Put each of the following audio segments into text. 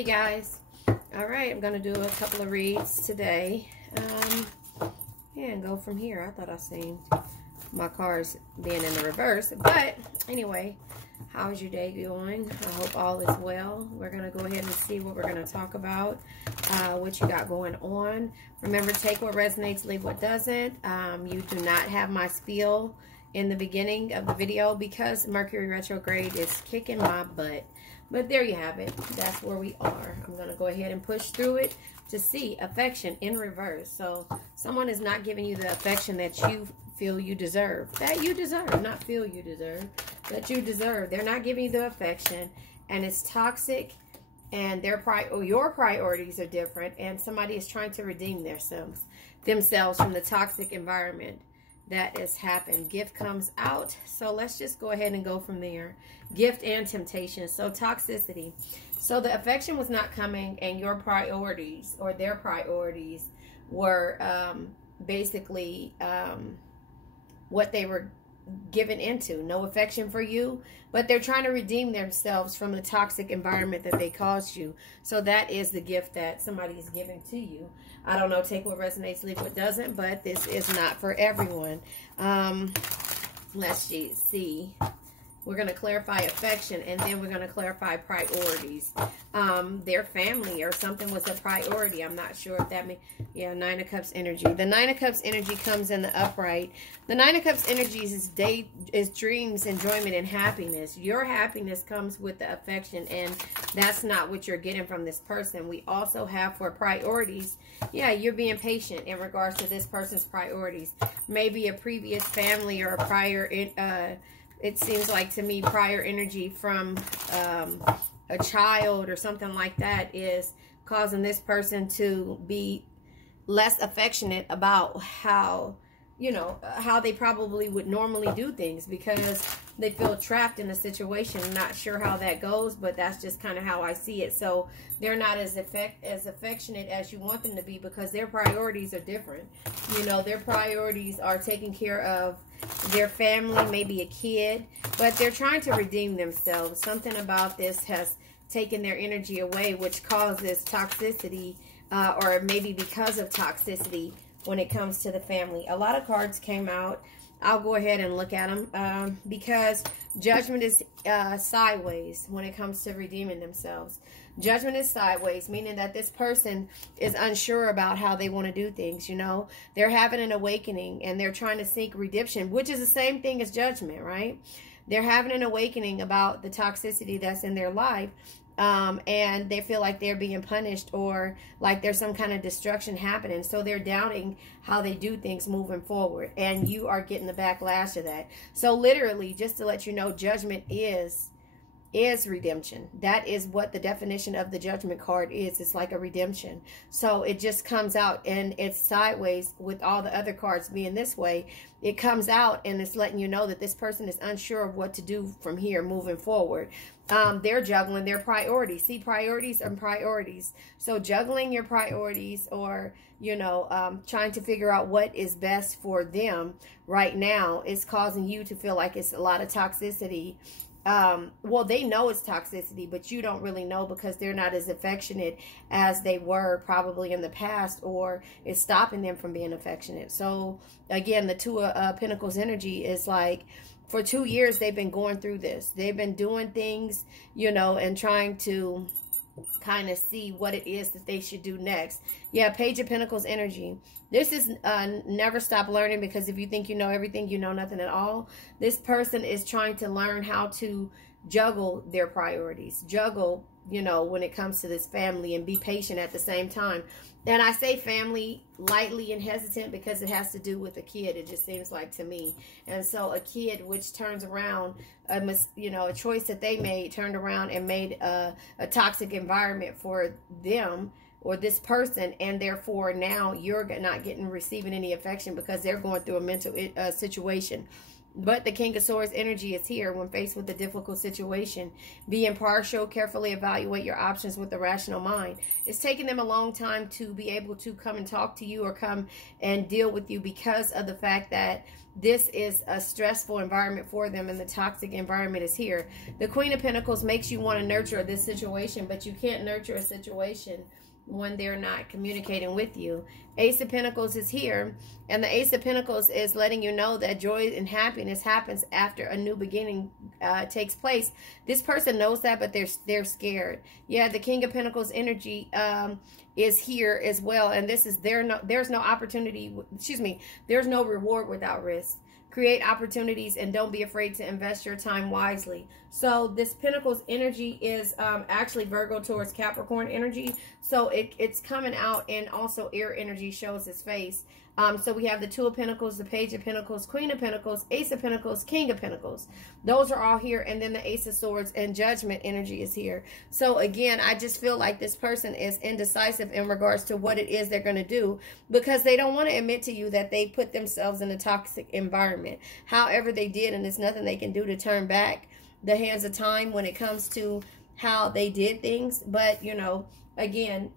Hey guys, all right, I'm gonna do a couple of reads today, yeah, and go from here. I thought I seen my cards being in the reverse, but anyway, how's your day going? I hope all is well. We're gonna go ahead and see what we're gonna talk about, what you got going on. Remember, take what resonates, leave what doesn't. You do not have my spiel in the beginning of the video because Mercury retrograde is kicking my butt. But there you have it. That's where we are. I'm going to go ahead and push through it to see affection in reverse. So someone is not giving you the affection that you feel you deserve. That you deserve. Not feel you deserve. That you deserve. They're not giving you the affection. And it's toxic. And your priorities are different. And somebody is trying to redeem themselves from the toxic environment that has happened. Gift comes out, so let's just go ahead and go from there. Gift and temptation. So toxicity. So the affection was not coming, and your priorities or their priorities were basically what they were given into. No affection for you, but they're trying to redeem themselves from the toxic environment that they caused you. So that is the gift that somebody is giving to you. I don't know, take what resonates, leave what doesn't, but this is not for everyone. Let's see. We're going to clarify affection, and then we're going to clarify priorities. Their family or something was a priority. I'm not sure if that means, yeah, Nine of Cups energy. The Nine of Cups energy comes in the upright. The Nine of Cups energy is dreams, enjoyment, and happiness. Your happiness comes with the affection, and that's not what you're getting from this person. We also have for priorities, yeah, you're being patient in regards to this person's priorities. Maybe a previous family or a prior it seems like to me prior energy from a child or something like that is causing this person to be less affectionate about how, you know, how they probably would normally do things because they feel trapped in a situation. I'm not sure how that goes, but that's just kind of how I see it. So they're not as affectionate as you want them to be because their priorities are different. You know, their priorities are taking care of their family, maybe a kid, but they're trying to redeem themselves. Something about this has taken their energy away, which causes toxicity, or maybe because of toxicity when it comes to the family. A lot of cards came out. I'll go ahead and look at them because judgment is sideways when it comes to redeeming themselves. Judgment is sideways, meaning that this person is unsure about how they want to do things, you know. They're having an awakening and they're trying to seek redemption, which is the same thing as judgment, right? They're having an awakening about the toxicity that's in their life. And they feel like they're being punished or like there's some kind of destruction happening. So they're doubting how they do things moving forward. And you are getting the backlash of that. So literally, just to let you know, judgment is redemption. That is what the definition of the judgment card is. It's like a redemption. So it just comes out and it's sideways with all the other cards being this way. It comes out and it's letting you know that this person is unsure of what to do from here moving forward. They're juggling their priorities. See, priorities and priorities. So juggling your priorities or, you know, trying to figure out what is best for them right now is causing you to feel like it's a lot of toxicity. Well, they know it's toxicity, but you don't really know because they're not as affectionate as they were probably in the past, or it's stopping them from being affectionate. So again, the Two of Pentacles energy is like, for 2 years, they've been going through this. They've been doing things, you know, and trying to kind of see what it is that they should do next. Yeah, Page of Pentacles energy. This is never stop learning, because if you think you know everything, you know nothing at all. This person is trying to learn how to juggle their priorities, juggle, you know, when it comes to this family, and be patient at the same time. And I say family lightly and hesitant because it has to do with a kid, it just seems like to me. And so a kid which turns around, you know, a choice that they made, turned around and made a toxic environment for them or this person, and therefore now you're not receiving any affection because they're going through a mental situation. But the King of Swords energy is here when faced with a difficult situation. Be impartial, carefully evaluate your options with a rational mind. It's taken them a long time to be able to come and talk to you or come and deal with you because of the fact that this is a stressful environment for them and the toxic environment is here. The Queen of Pentacles makes you want to nurture this situation, but you can't nurture a situation when they're not communicating with you. Ace of Pentacles is here, and the Ace of Pentacles is letting you know that joy and happiness happens after a new beginning takes place. This person knows that, but they're scared. Yeah, the King of Pentacles energy is here as well, and this is there's no opportunity, excuse me, there's no reward without risk. Create opportunities and don't be afraid to invest your time wisely. So this Pentacles energy is actually Virgo towards Capricorn energy. So it's coming out, and also air energy shows its face. So we have the Two of Pentacles, the Page of Pentacles, Queen of Pentacles, Ace of Pentacles, King of Pentacles. Those are all here. And then the Ace of Swords and Judgment energy is here. So again, I just feel like this person is indecisive in regards to what it is they're going to do, because they don't want to admit to you that they put themselves in a toxic environment. However they did, and there's nothing they can do to turn back the hands of time when it comes to how they did things. But, you know, again,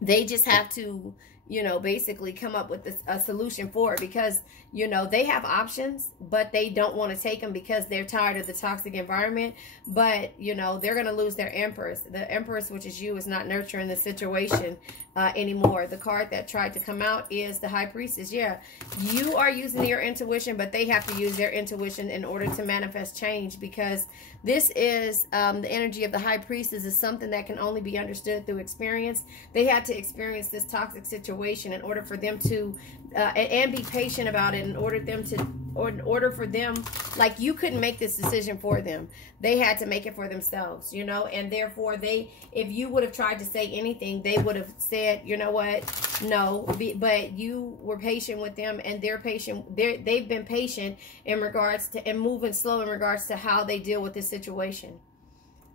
they just have to, you know, basically come up with a solution for it, because, you know, they have options, but they don't want to take them because they're tired of the toxic environment. But, you know, they're going to lose their Empress. The Empress, which is you, is not nurturing the situation anymore. The card that tried to come out is the High Priestess. Yeah, you are using your intuition, but they have to use their intuition in order to manifest change, because this is the energy of the High Priestess is something that can only be understood through experience. They had to experience this toxic situation in order for them to and be patient about it, in order for them, like, you couldn't make this decision for them. They had to make it for themselves, you know, and therefore if you would have tried to say anything, they would have said, you know what, no, but you were patient with them, and they're patient. They've been patient in regards to, and moving slow in regards to how they deal with this situation.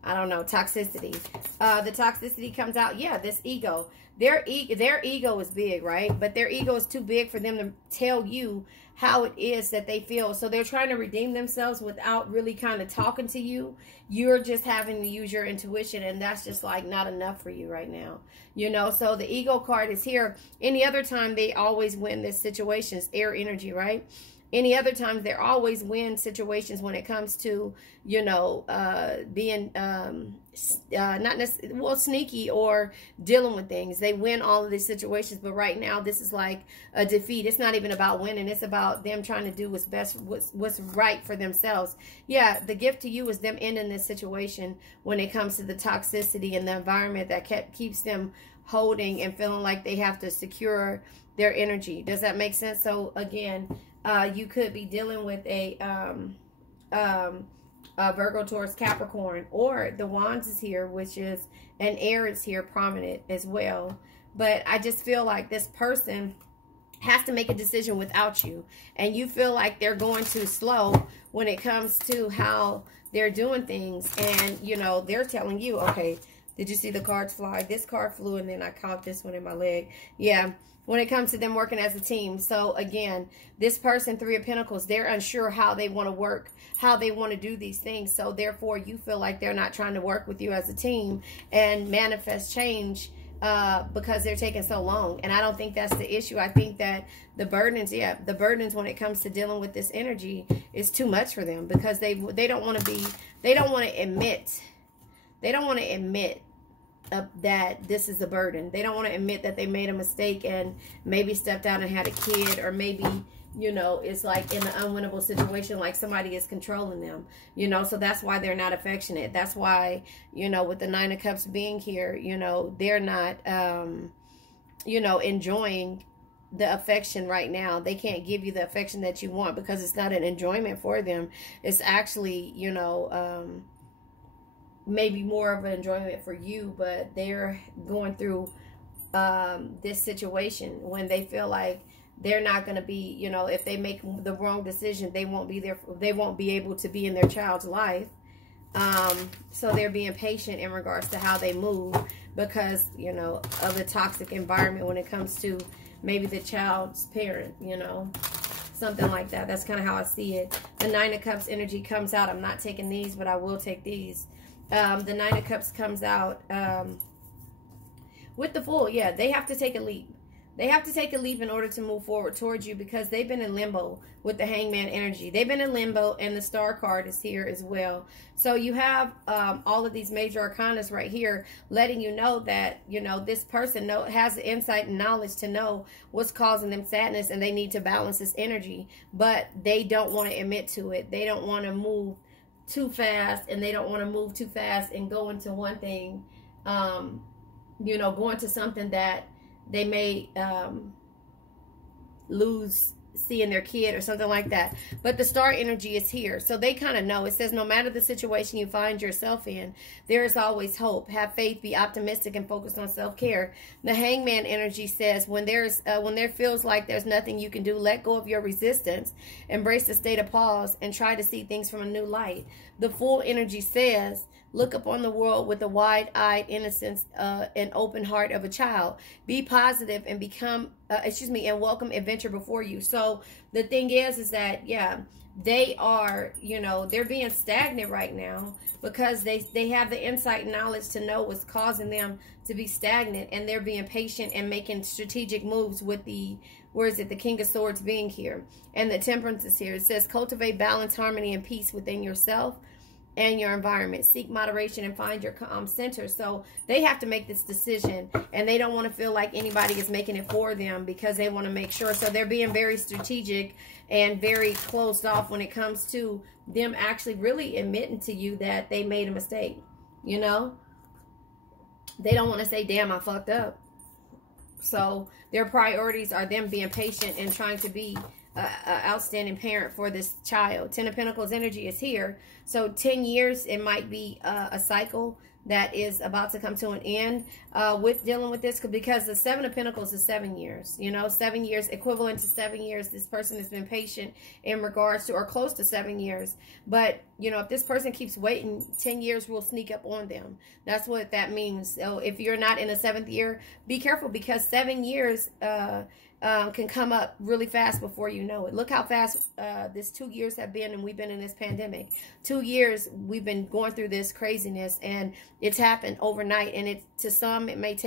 I don't know, toxicity. The toxicity comes out, yeah, this ego. Their ego is big, right? But their ego is too big for them to tell you how it is that they feel. So they're trying to redeem themselves without really kind of talking to you. You're just having to use your intuition, and that's just like not enough for you right now. You know, so the ego card is here. Any other time, they always win this situation. It's air energy, right? Any other times, they always win situations when it comes to, you know, being not necessarily, well, sneaky or dealing with things. They win all of these situations, but right now this is like a defeat. It's not even about winning. It's about them trying to do what's best, what's right for themselves. Yeah, the gift to you is them ending this situation when it comes to the toxicity and the environment that keeps them holding and feeling like they have to secure their energy. Does that make sense? So again, you could be dealing with a Virgo towards Capricorn, or the Wands is here, which is an air is here prominent as well. But I just feel like this person has to make a decision without you, and you feel like they're going too slow when it comes to how they're doing things. And, you know, they're telling you, okay, did you see the cards fly? This card flew, and then I caught this one in my leg. Yeah. When it comes to them working as a team. So again, this person, Three of Pentacles, they're unsure how they want to work, how they want to do these things. So therefore, you feel like they're not trying to work with you as a team and manifest change because they're taking so long. And I don't think that's the issue. I think that the burdens, yeah, the burdens when it comes to dealing with this energy is too much for them, because they don't want to be, they don't want to admit that this is a burden. They don't want to admit that they made a mistake and maybe stepped out and had a kid, or maybe, you know, it's like in an unwinnable situation, like somebody is controlling them, you know. So that's why they're not affectionate. That's why, you know, with the Nine of Cups being here, you know, they're not, you know, enjoying the affection right now. They can't give you the affection that you want, because it's not an enjoyment for them. It's actually, you know, maybe more of an enjoyment for you, but they're going through this situation when they feel like they're not going to be, you know, if they make the wrong decision, they won't be there, they won't be able to be in their child's life. So they're being patient in regards to how they move, because, you know, of the toxic environment when it comes to maybe the child's parent, you know. Something like that. That's kind of how I see it. The Nine of Cups energy comes out. I'm not taking these, but I will take these. The Nine of Cups comes out with the Fool. Yeah, they have to take a leap. They have to take a leap in order to move forward towards you, because they've been in limbo with the Hangman energy. They've been in limbo, and the Star card is here as well. So you have all of these major arcanas right here letting you know that, you know, this person has the insight and knowledge to know what's causing them sadness, and they need to balance this energy. But they don't want to admit to it. They don't want to move too fast, and they don't want to move too fast and go into one thing, you know, go into something that they may lose seeing their kid or something like that. But the Star energy is here. So they kind of know. It says no matter the situation you find yourself in, there is always hope. Have faith, be optimistic, and focus on self-care. The Hangman energy says when there feels like there's nothing you can do, let go of your resistance, embrace the state of pause, and try to see things from a new light. The Fool energy says look upon the world with the wide-eyed innocence and open heart of a child. Be positive and and welcome adventure before you. So the thing is that, yeah, they are, you know, they're being stagnant right now because they have the insight and knowledge to know what's causing them to be stagnant, and they're being patient and making strategic moves with the, the King of Swords being here, and the Temperance is here. It says cultivate balance, harmony, and peace within yourself and your environment. Seek moderation and find your center. So they have to make this decision, and they don't want to feel like anybody is making it for them, because they want to make sure. So they're being very strategic and very closed off when it comes to them actually really admitting to you that they made a mistake. You know, they don't want to say, damn, I fucked up. So their priorities are them being patient and trying to be outstanding parent for this child. 10 of Pentacles energy is here. So 10 years, it might be a cycle that is about to come to an end with dealing with this, because the 7 of Pentacles is 7 years. You know, 7 years, equivalent to 7 years. This person has been patient in regards to, or close to 7 years. But, you know, if this person keeps waiting, 10 years will sneak up on them. That's what that means. So if you're not in the 7th year, be careful, because 7 years can come up really fast before you know it. Look how fast this 2 years have been, and we've been in this pandemic. 2 years we've been going through this craziness, and it's happened overnight. And it, to some, it may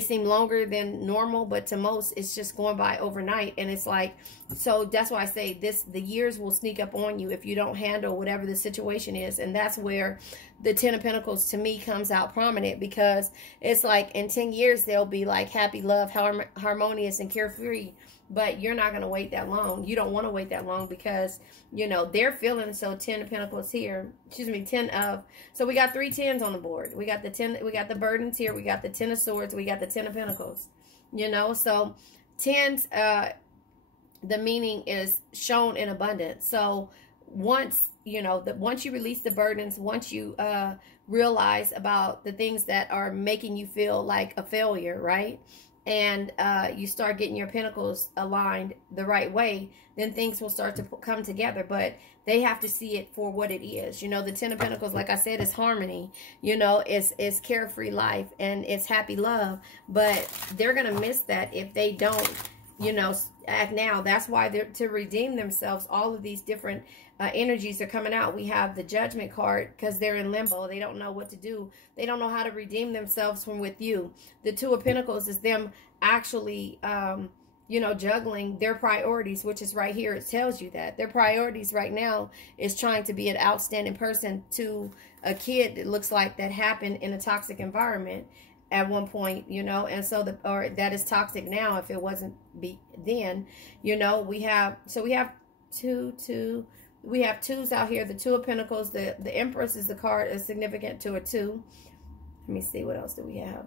seem longer than normal, but to most it's just going by overnight. And it's like, so that's why I say the years will sneak up on you if you don't handle whatever the situation is. And that's where the 10 of Pentacles to me comes out prominent, because it's like in 10 years they'll be like happy, love, harmonious, and carefree. But you're not going to wait that long. You don't want to wait that long, because, you know, they're feeling. So 10 of Pentacles here, excuse me, 10 of, so we got 3 10s on the board. We got the 10, we got the burdens here, we got the 10 of Swords, we got the 10 of Pentacles, you know. So 10s, the meaning is shown in abundance. So once, you know, once you release the burdens, once you realize about the things that are making you feel like a failure, right? And you start getting your pentacles aligned the right way, then things will start to come together. But they have to see it for what it is. You know, the 10 of Pentacles, like I said, is harmony. You know, it's carefree life, and it's happy love. But they're going to miss that if they don't, you know, act now. That's why they're to redeem themselves. All of these different energies are coming out. We have the Judgment card, because they're in limbo. They don't know what to do. They don't know how to redeem themselves from with you. The 2 of Pentacles is them actually, you know, juggling their priorities, which is right here. It tells you that their priorities right now is trying to be an outstanding person to a kid that looks like that happened in a toxic environment at one point, you know. And so or that is toxic now if it wasn't then, you know. We have we have 2s out here. The 2 of Pentacles, the Empress is the card is significant to a 2. Let me see, what else do we have?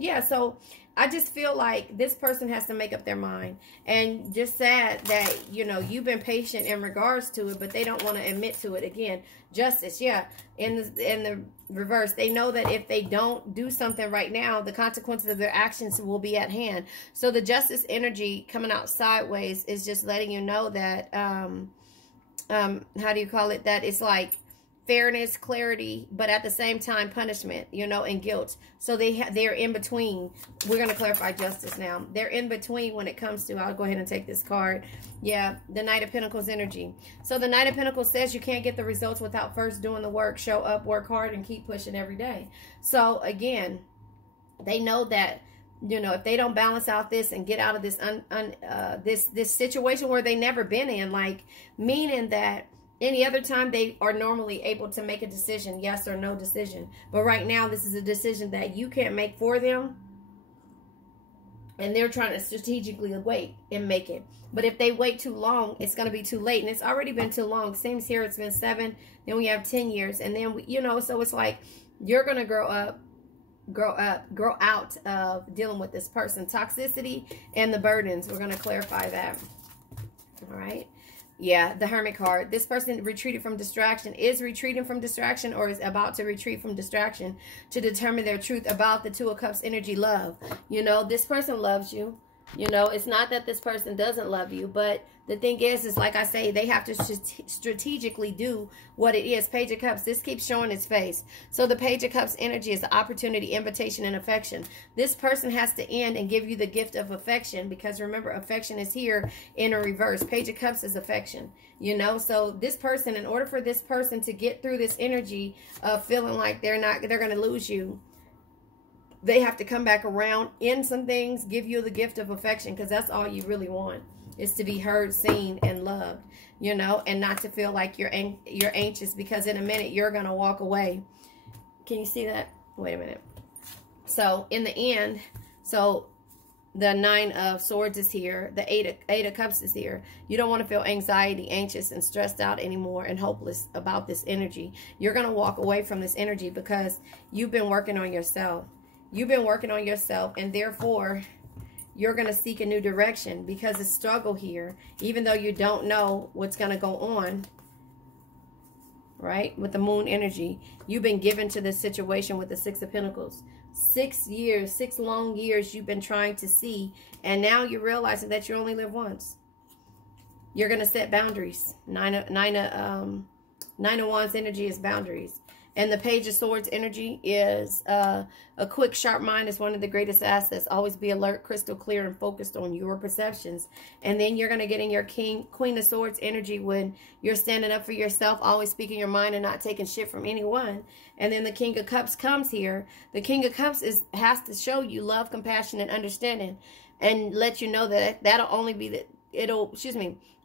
Yeah, so I just feel like this person has to make up their mind. And just sad that, you know, you've been patient in regards to it, but they don't want to admit to it. Again, Justice, yeah, in the reverse. They know that if they don't do something right now, the consequences of their actions will be at hand. So the Justice energy coming out sideways is just letting you know that, how do you call it? That it's like fairness, clarity, but at the same time punishment, you know, and guilt. So they're in between. We're going to clarify justice now. They're in between when it comes to, I'll go ahead and take this card. Yeah, the Knight of Pentacles energy. So the Knight of Pentacles says you can't get the results without first doing the work. Show up, work hard, and keep pushing every day. So again, they know that, you know, if they don't balance out this and get out of this this situation where they never been in, like, meaning that any other time they are normally able to make a decision, yes or no decision. But right now, this is a decision that you can't make for them. And they're trying to strategically wait and make it. But if they wait too long, it's going to be too late. And it's already been too long. Seems here it's been 7. Then we have 10 years. And then, you know, so it's like you're going to grow out of dealing with this person. Toxicity and the burdens. We're going to clarify that. All right. Yeah, the Hermit card. This person retreated from distraction, is retreating from distraction, or is about to retreat from distraction to determine their truth about the Two of Cups energy, love. You know, this person loves you. You know, it's not that this person doesn't love you, but the thing is like I say, they have to strategically do what it is. Page of Cups, this keeps showing its face. So the Page of Cups energy is the opportunity, invitation, and affection. This person has to end and give you the gift of affection, because remember, affection is here in a reverse. Page of Cups is affection, you know. So this person, in order for this person to get through this energy of feeling like they're going to lose you, they have to come back around, end some things, give you the gift of affection, because that's all you really want, is to be heard, seen, and loved, you know, and not to feel like you're anxious, because in a minute you're going to walk away. Can you see that? Wait a minute. So in the end, so the 9 of Swords is here. The 8 of Cups is here. You don't want to feel anxiety, anxious, and stressed out anymore and hopeless about this energy. You're going to walk away from this energy because you've been working on yourself. You've been working on yourself, and therefore you're going to seek a new direction, because it's struggle here, even though you don't know what's going to go on, right? With the Moon energy, you've been given to this situation with the 6 of Pentacles. 6 years, 6 long years you've been trying to see, and now you're realizing that you only live once. You're going to set boundaries. Nine of Wands energy is boundaries. And the Page of Swords energy is a quick, sharp mind is one of the greatest assets. Always be alert, crystal clear, and focused on your perceptions. And then you're going to get in your Queen of Swords energy when you're standing up for yourself, always speaking your mind and not taking shit from anyone. And then the King of Cups comes here. The King of Cups has to show you love, compassion, and understanding, and let you know that that'll only be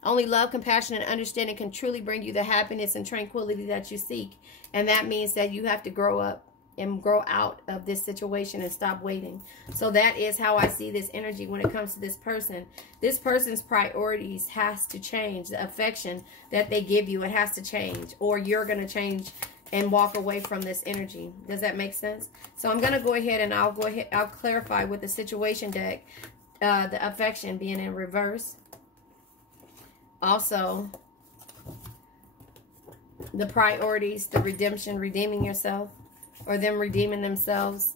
only love, compassion, and understanding can truly bring you the happiness and tranquility that you seek. And that means that you have to grow up and grow out of this situation and stop waiting. So that is how I see this energy when it comes to this person. This person's priorities has to change. The affection that they give you, it has to change, or you're going to change and walk away from this energy. Does that make sense? So I'm going to go ahead and I'll clarify with the situation deck, the affection being in reverse. Also, the priorities, the redemption, redeeming yourself, or them redeeming themselves.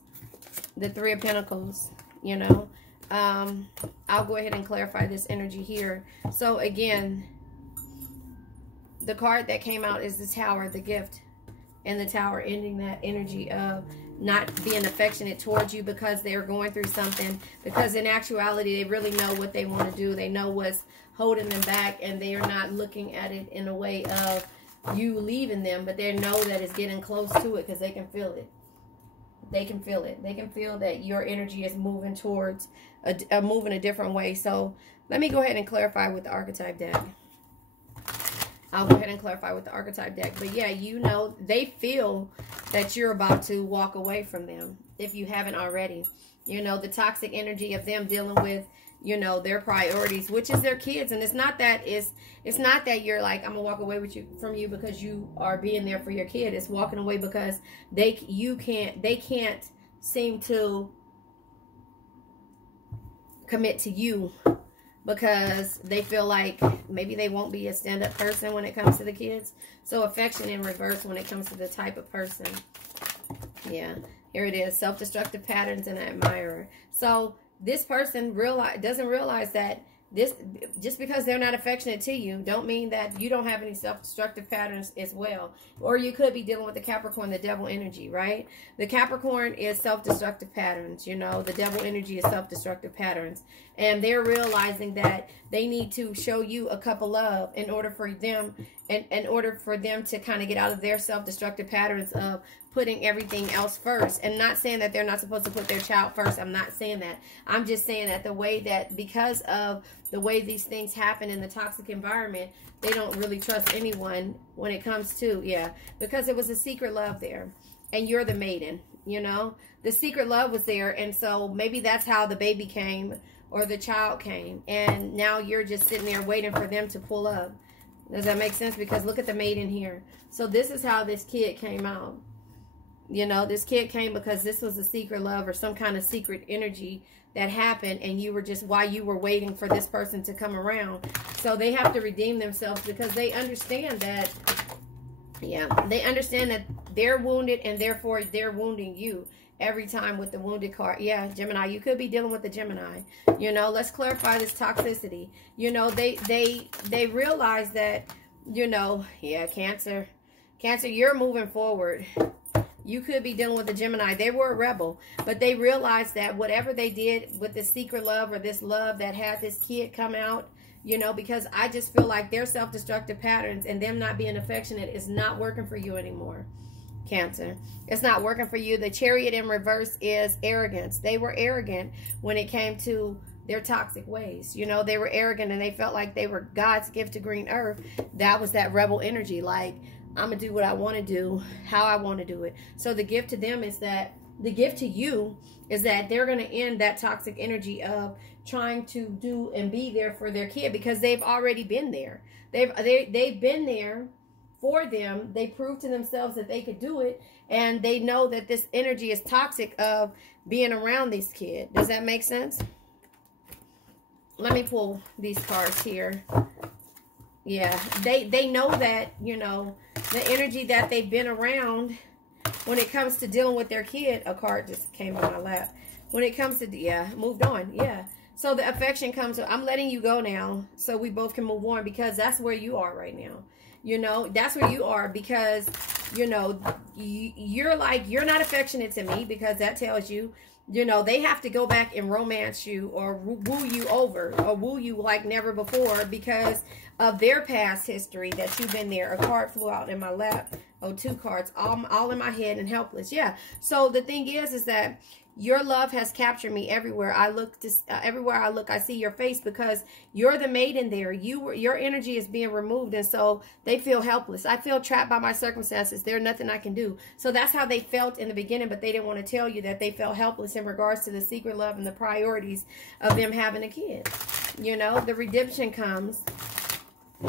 The 3 of Pentacles, you know. I'll go ahead and clarify this energy here. So again, the card that came out is the Tower, the gift, and the Tower, ending that energy of not being affectionate towards you because they're going through something. Because in actuality, they really know what they want to do. They know what's holding them back, and they are not looking at it in a way of you leaving them, but they know that it's getting close to it because they can feel it. They can feel it. They can feel that your energy is moving towards moving a different way. So let me go ahead and clarify with the archetype deck. I'll go ahead and clarify with the archetype deck. But yeah, you know, they feel that you're about to walk away from them if you haven't already. You know, the toxic energy of them dealing with, you know, their priorities, which is their kids. And it's not that you're like, I'm gonna walk away from you because you are being there for your kid. It's walking away because they can't seem to commit to you because they feel like maybe they won't be a stand-up person when it comes to the kids. So affection in reverse when it comes to the type of person. Yeah, here it is. Self-destructive patterns and an admirer. So this person doesn't realize that this, just because they're not affectionate to you, don't mean that you don't have any self-destructive patterns as well. Or you could be dealing with the Capricorn, the devil energy, right? The Capricorn is self-destructive patterns, you know. The devil energy is self-destructive patterns. And they're realizing that they need to show you a cup of love in order for them, in order for them to kind of get out of their self-destructive patterns of putting everything else first. And not saying that they're not supposed to put their child first. I'm not saying that. I'm just saying that the way that, because of the way these things happen in the toxic environment, they don't really trust anyone when it comes to, because it was a secret love there. And you're the maiden, you know. The secret love was there. And so maybe that's how the baby came or the child came. And now you're just sitting there waiting for them to pull up. Does that make sense? Because look at the maiden here. So this is how this kid came out. You know, this kid came because this was a secret love or some kind of secret energy that happened, and you were just, while you were waiting for this person to come around. So they have to redeem themselves because they understand that, they understand that they're wounded, and therefore they're wounding you every time with the wounded card. Yeah, Gemini, you could be dealing with the Gemini. You know, let's clarify this toxicity. You know, they realize that, you know, Cancer, you're moving forward. You could be dealing with a Gemini. They were a rebel, but they realized that whatever they did with this secret love or this love that had this kid come out, you know, because I just feel like their self-destructive patterns and them not being affectionate is not working for you anymore, Cancer. It's not working for you. The Chariot in reverse is arrogance. They were arrogant when it came to their toxic ways. You know, they were arrogant and they felt like they were God's gift to green earth. That was that rebel energy. Like, I'm going to do what I want to do, how I want to do it. So the gift to them is that, the gift to you is that they're going to end that toxic energy of trying to do and be there for their kid, because they've already been there. They've been there for them. They proved to themselves that they could do it, and they know that this energy is toxic of being around this kid. Does that make sense? Let me pull these cards here. Yeah, they know that, you know, the energy that they've been around when it comes to dealing with their kid. A card just came on my lap. When it comes to, moved on. Yeah. So the affection comes, I'm letting you go now so we both can move on, because that's where you are right now. You know, that's where you are, because, you know, you're like, you're not affectionate to me, because that tells you, you know, they have to go back and romance you or woo you over, or woo you like never before, because of their past history that you've been there. A card flew out in my lap. Oh, two cards, all in my head and helpless. Yeah. So the thing is that your love has captured me everywhere I look. Everywhere I look, I see your face, because you're the maiden there. Your energy is being removed, and so they feel helpless. I feel trapped by my circumstances. There's nothing I can do. So that's how they felt in the beginning, but they didn't want to tell you that they felt helpless in regards to the secret love and the priorities of them having a kid. You know, the redemption comes,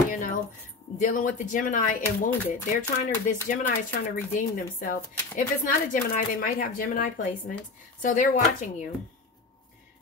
you know, dealing with the Gemini and wounded. They're trying to, this Gemini is trying to redeem themselves. If it's not a Gemini, they might have Gemini placements. So they're watching you.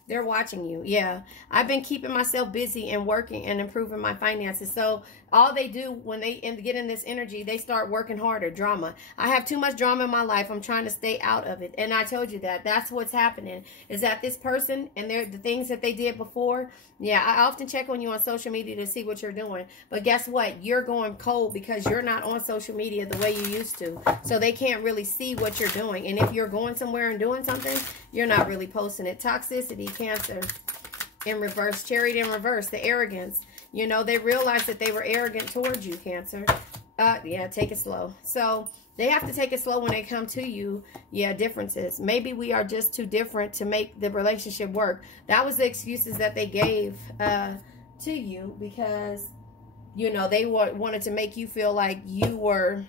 They're watching you. Yeah. I've been keeping myself busy and working and improving my finances. So all they do when they get in this energy, they start working harder. Drama. I have too much drama in my life. I'm trying to stay out of it. And I told you that. That's what's happening. Is that this person and the things that they did before. Yeah, I often check on you on social media to see what you're doing. But guess what? You're going cold because you're not on social media the way you used to. So they can't really see what you're doing. And if you're going somewhere and doing something, you're not really posting it. Toxicity, Cancer in reverse. Chariot in reverse. The arrogance. You know, they realized that they were arrogant towards you, Cancer. Yeah, take it slow. So they have to take it slow when they come to you. Yeah, differences. Maybe we are just too different to make the relationship work. That was the excuses that they gave to you, because, you know, they wanted to make you feel like you were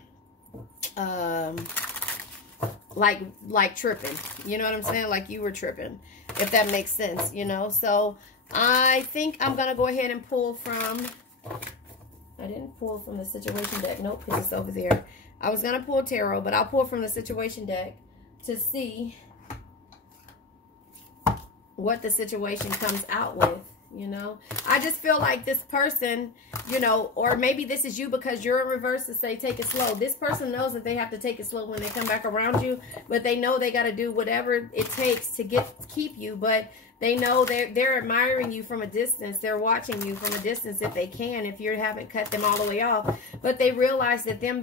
like tripping. You know what I'm saying? Like you were tripping, if that makes sense, you know. So I think I'm going to go ahead and pull from, I didn't pull from the situation deck. Nope, because it's over there. I was going to pull tarot, but I'll pull from the situation deck to see what the situation comes out with, you know. I just feel like this person, you know, or maybe this is you because you're in reverse to say take it slow. This person knows that they have to take it slow when they come back around you, but they know they got to do whatever it takes to keep you, but They know they're admiring you from a distance. They're watching you from a distance if they can, if you haven't cut them all the way off. But they realize that them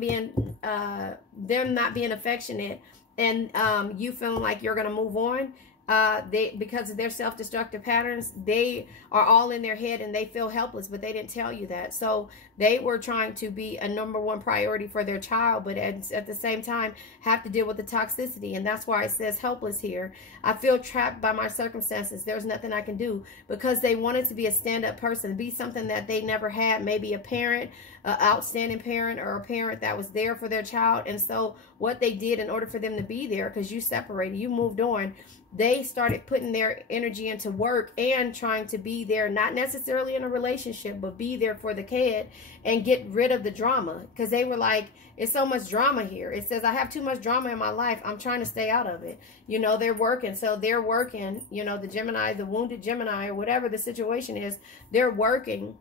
not being affectionate and you feeling like you're going to move on, because of their self-destructive patterns, they are all in their head and they feel helpless, but they didn't tell you that. So they were trying to be a #1 priority for their child, but at the same time have to deal with the toxicity. And that's why it says helpless here. I feel trapped by my circumstances. There's nothing I can do, because they wanted to be a stand-up person, be something that they never had, maybe a parent, an outstanding parent, or a parent that was there for their child. And so what they did in order for them to be there, because you separated, you moved on, they started putting their energy into work and trying to be there, not necessarily in a relationship, but be there for the kid and get rid of the drama. Because they were like, it's so much drama here. It says, I have too much drama in my life. I'm trying to stay out of it. You know, they're working. So they're working, you know, the Gemini, the wounded Gemini, or whatever the situation is, they're working,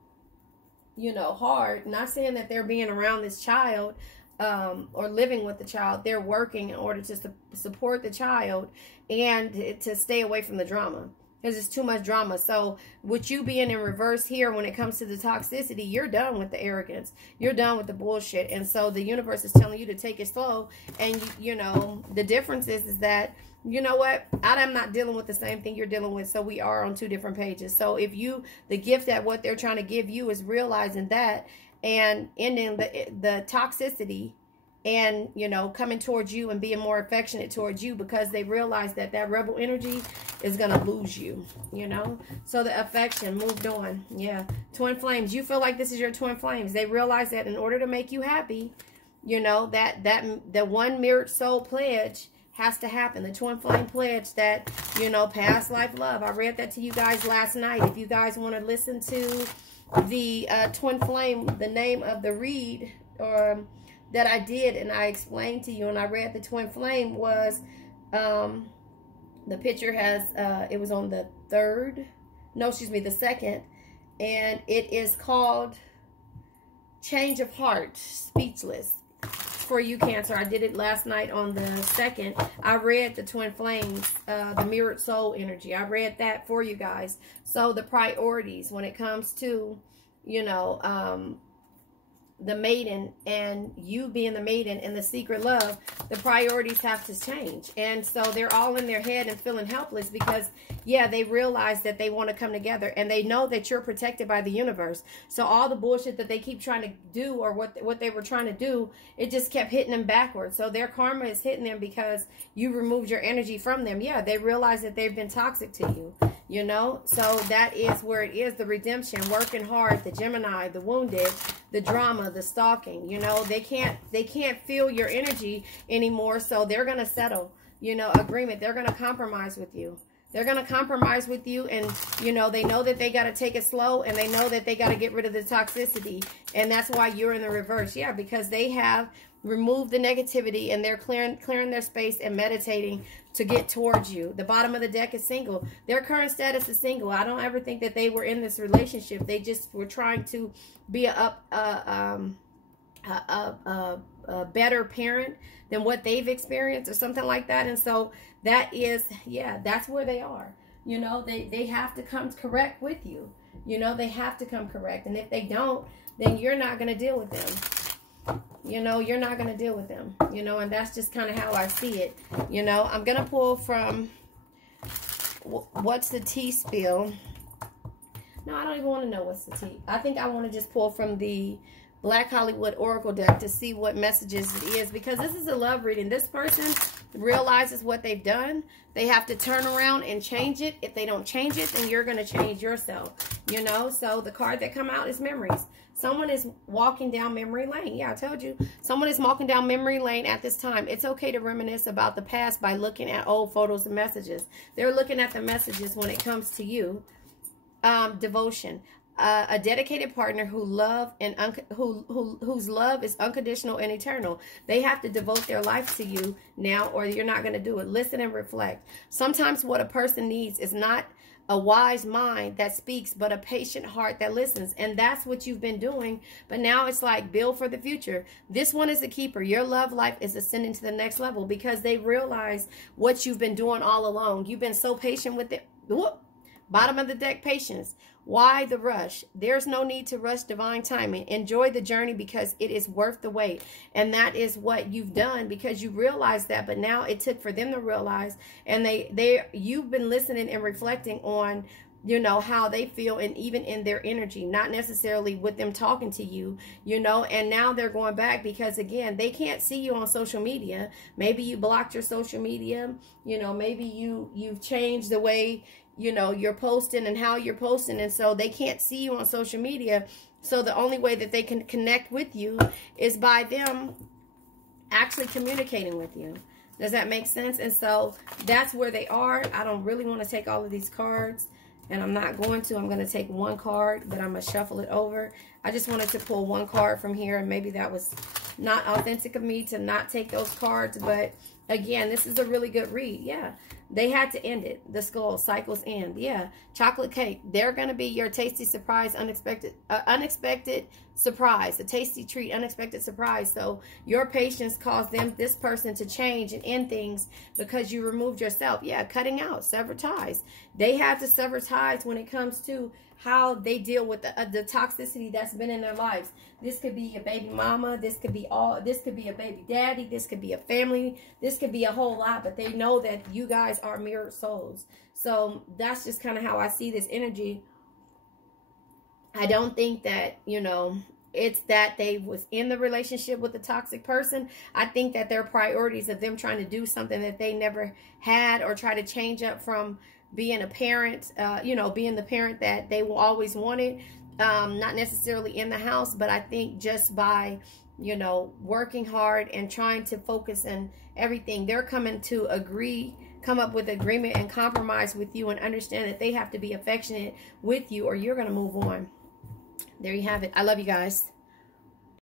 you know, hard. Not saying that they're being around this child, or living with the child. They're working in order to support the child and to stay away from the drama, because it's too much drama. So with you being in reverse here, when it comes to the toxicity, you're done with the arrogance. You're done with the bullshit. And so the universe is telling you to take it slow. And, you know, the difference is that, you know what, I'm not dealing with the same thing you're dealing with. So we are on 2 different pages. So if the gift that what they're trying to give you is realizing that and ending the toxicity, and, you know, coming towards you and being more affectionate towards you, because they realize that that rebel energy is going to lose you, you know. So the affection moved on. Yeah. Twin flames. You feel like this is your twin flames. They realize that in order to make you happy, you know, that the one mirrored soul pledge has to happen. The twin flame pledge that, you know, past life love. I read that to you guys last night. If you guys want to listen to the twin flame, the name of the read, that I did, and I explained to you, and I read the twin flame was, the picture has, it was on the 2nd, and it is called Change of Heart, Speechless. For you, Cancer. I did it last night on the 2nd. I read the twin flames, the mirrored soul energy. I read that for you guys. So the priorities when it comes to, you know, the maiden and you being the maiden and the secret love, the priorities have to change. And so they're all in their head and feeling helpless because, yeah, they realize that they want to come together and they know that you're protected by the universe. So all the bullshit that they keep trying to do, or what they were trying to do, it just kept hitting them backwards. So their karma is hitting them because you removed your energy from them. Yeah, they realize that they've been toxic to you, you know. So that is where it is, the redemption, working hard, the Gemini, the wounded, the drama, the stalking. You know, they can't feel your energy anymore, so they're going to settle, you know, agreement. They're going to compromise with you. They're going to compromise with you, and, you know, they know that they got to take it slow, and they know that they got to get rid of the toxicity, and that's why you're in the reverse. Yeah, because they have removed the negativity, and they're clearing their space and meditating to get towards you. The bottom of the deck is single. Their current status is single. I don't ever think that they were in this relationship. They just were trying to be a better parent than what they've experienced or something like that. And so that is, yeah, that's where they are. You know, they have to come correct with you. You know, they have to come correct. And if they don't, then you're not going to deal with them. You know, you're not going to deal with them. You know, and that's just kind of how I see it. You know, I'm going to pull from What's the Tea Spill. No, I don't even want to know what's the tea. I think I want to just pull from the Black Hollywood Oracle deck to see what messages it is, because this is a love reading. This person realizes what they've done. They have to turn around and change it. If they don't change it, then you're going to change yourself, you know. So the card that come out is memories. Someone is walking down memory lane. Yeah, I told you. Someone is walking down memory lane at this time. It's okay to reminisce about the past by looking at old photos and messages. They're looking at the messages when it comes to you. Devotion. A dedicated partner whose love is unconditional and eternal. They have to devote their life to you now, or you're not going to do it. Listen and reflect. Sometimes what a person needs is not a wise mind that speaks, but a patient heart that listens. And that's what you've been doing. But now it's like, build for the future. This one is a keeper. Your love life is ascending to the next level because they realize what you've been doing all along. You've been so patient with it. Whoop. Bottom of the deck, patience. Why the rush? There's no need to rush divine timing. Enjoy the journey because it is worth the wait. And that is what you've done, because you realized that, but now it took for them to realize, and you've been listening and reflecting on, you know, how they feel, and even in their energy, not necessarily with them talking to you, you know, and now they're going back because, again, they can't see you on social media. Maybe you blocked your social media, you know, maybe you've changed the way, you know, you're posting and how you're posting, and so they can't see you on social media. So the only way that they can connect with you is by them actually communicating with you. Does that make sense? And so that's where they are. I don't really want to take all of these cards, and I'm not going to. I'm going to take one card, but I'm going to shuffle it over. I just wanted to pull one card from here, and maybe that was not authentic of me to not take those cards, but again, this is a really good read. Yeah, they had to end it. The skull cycles end. Yeah, chocolate cake. They're going to be your tasty surprise, unexpected surprise, a tasty treat, unexpected surprise. So your patience caused this person to change and end things because you removed yourself. Yeah, cutting out, sever ties. They had to sever ties when it comes to how they deal with the toxicity that's been in their lives. This could be a baby mama. This could be a baby daddy. This could be a family. This could be a whole lot, but they know that you guys are mirrored souls. So that's just kind of how I see this energy. I don't think that, you know, it's that they was in the relationship with a toxic person. I think that their priorities of them trying to do something that they never had, or try to change up from being a parent, you know, being the parent that they always wanted, not necessarily in the house, but I think just by, you know, working hard and trying to focus and everything, they're coming to come up with agreement and compromise with you, and understand that they have to be affectionate with you or you're going to move on. There you have it. I love you guys.